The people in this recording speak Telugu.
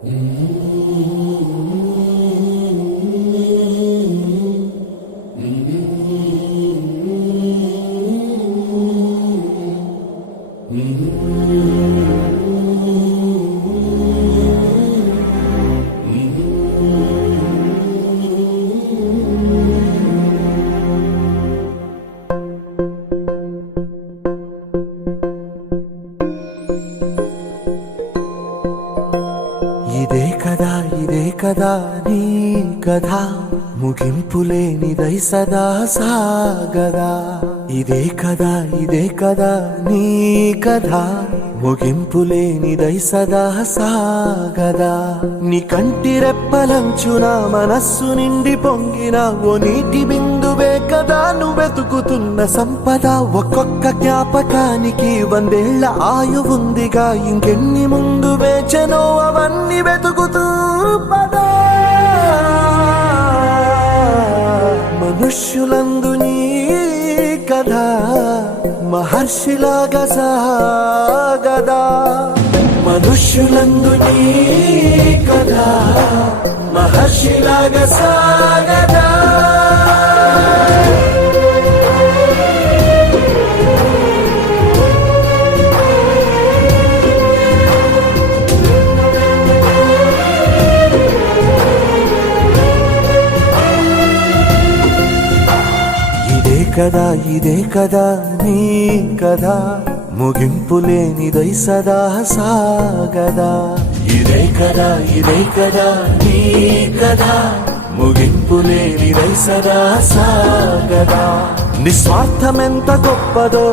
ఇదే కదా నీ కథ ముగింపులేనిదై సదా సాగదా. ఇదే కదా నీ కథ ముగింపులేనిదై సదా సాగదా. నీ కంటి రెప్పలంచున మనస్సు నిండి పొంగిన ఓ నీటి బిందువే కదా నువ్వెతుకుతున్న సంపద. ఒక్కొక్క జ్ఞాపకానికి 100 ఏళ్ల ఆయువుందిగా, ఇంకెన్ని ముందు వేచనో అవన్నీ వెతుకుతూ పదా. మనుష్యులందు నీ కథ మహర్షిలాగా సాగదా. మనుష్యులందు నీ కథ మహర్షిలాగా సాగదా. ఇదే కదా నీ కథ ముగింపులేనిదై సదా సాగదా. ఇదే కదా నీ కథ ముగింపులేనిదై సదా సాగదా. నిస్వార్థమెంత గొప్పదో